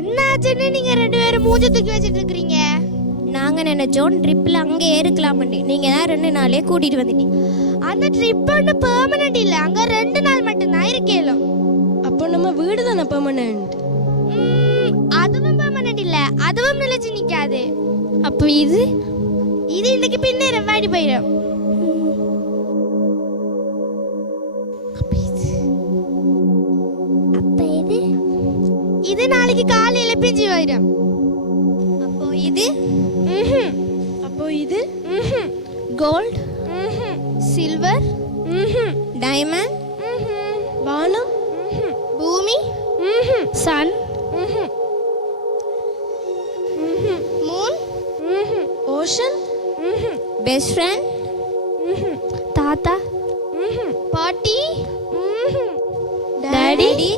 என்னாச்சுன்னு நீங்க 2 பேரும் மூஞ்ச தூக்கி வச்சிட்டு இருக்கீங்க? நாங்க நினைச்சோம் ட்ரிப்ல அங்கே இருக்கலாம்னு, நீங்க தான் 2 நாளே கூட்டிட்டு வந்துட்டீங்க. அந்த ட்ரிப் ஒன்று பெர்மனன்ட் இல்ல, அங்க 2 நாள் மட்டும்தான் இருக்கேலும். அப்போ நம்ம வீடு தானே பெர்மனன்ட்? அதுவும் பெர்மனன்ட் இல்ல, அதுவும் நிலைச்சு நிக்காது. அப்போ இது இன்னைக்கு பின்னேரம் வாடி போயிடும். இது நாளைக்கு காலையில பிஞ்சு போயிடும். அப்போ இது அப்போ இது கோல்ட், சில்வர், டைமண்ட், வானம், பூமி, sun, moon, ocean, best friend, தாத்தா, பாட்டி, டாடி,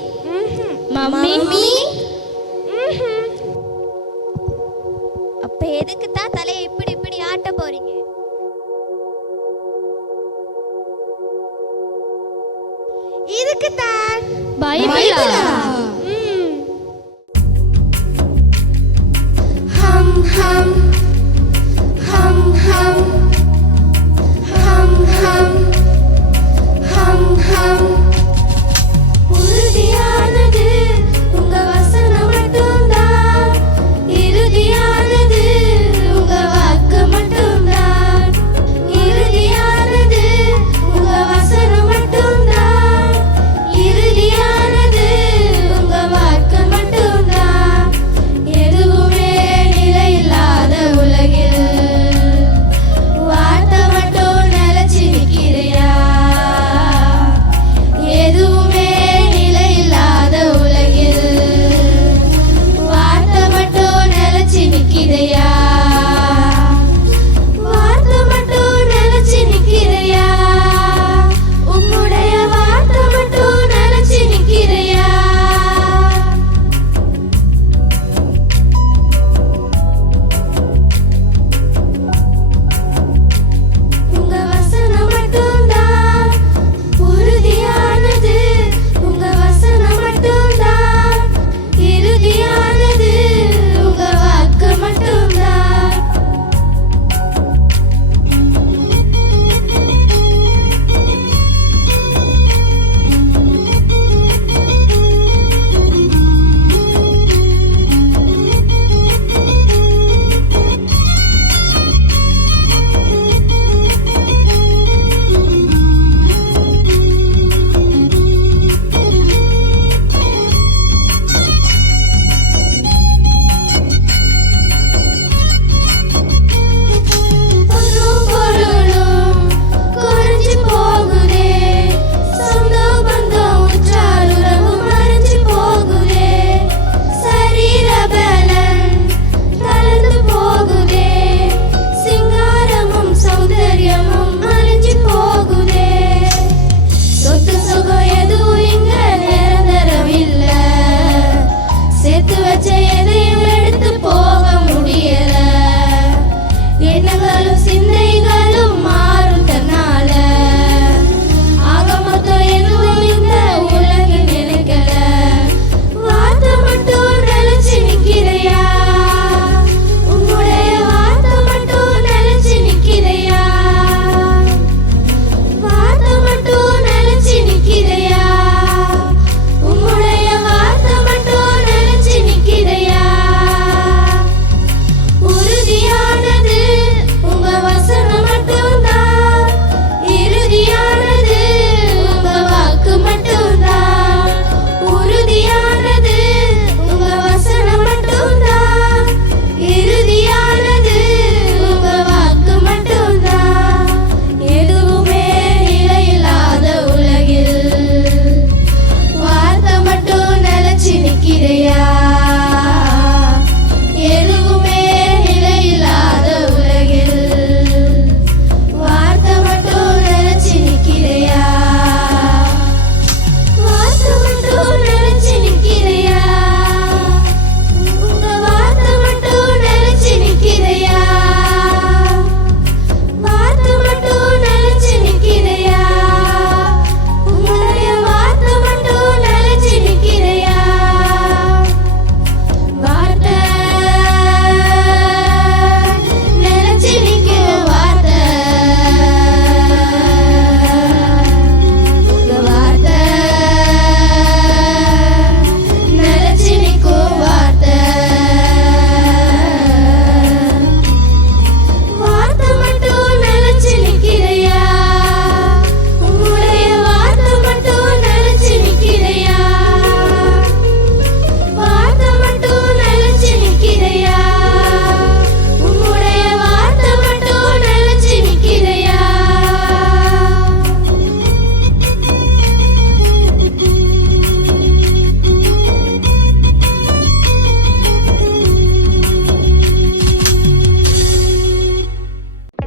மம்மி. அப்ப எதுக்கு தான் தலையை இப்படி இப்படி ஆட்ட போறீங்க? இதுக்கு தான் பைபிளா? ஹம் ஹம் ஹம் ஹம் ஹம் ஹம் ஹம் ஹம். உறுதியானது உங்க வசனம் மட்டும்தான், இறுதியானது உங்க வாக்கு மட்டும்தான். இறுதியானது உங்க வசனம் மட்டும்தான், இறுதியானது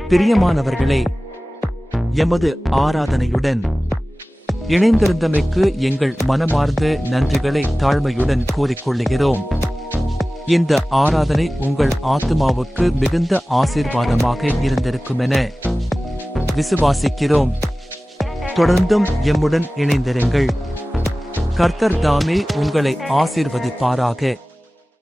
பிரியமானவர்களே, எமது ஆராதனையுடன் இணைந்திருந்தமைக்கு எங்கள் மனமார்ந்த நன்றிகளை தாழ்மையுடன் கூறிக்கொள்ளுகிறோம். இந்த ஆராதனை உங்கள் ஆத்துமாவுக்கு மிகுந்த ஆசீர்வாதமாக இருந்திருக்குமென விசுவாசிக்கிறோம். தொடர்ந்தும் எம்முடன் இணைந்திருங்கள். கர்த்தர் தாமே உங்களை ஆசீர்வதிப்பாராக.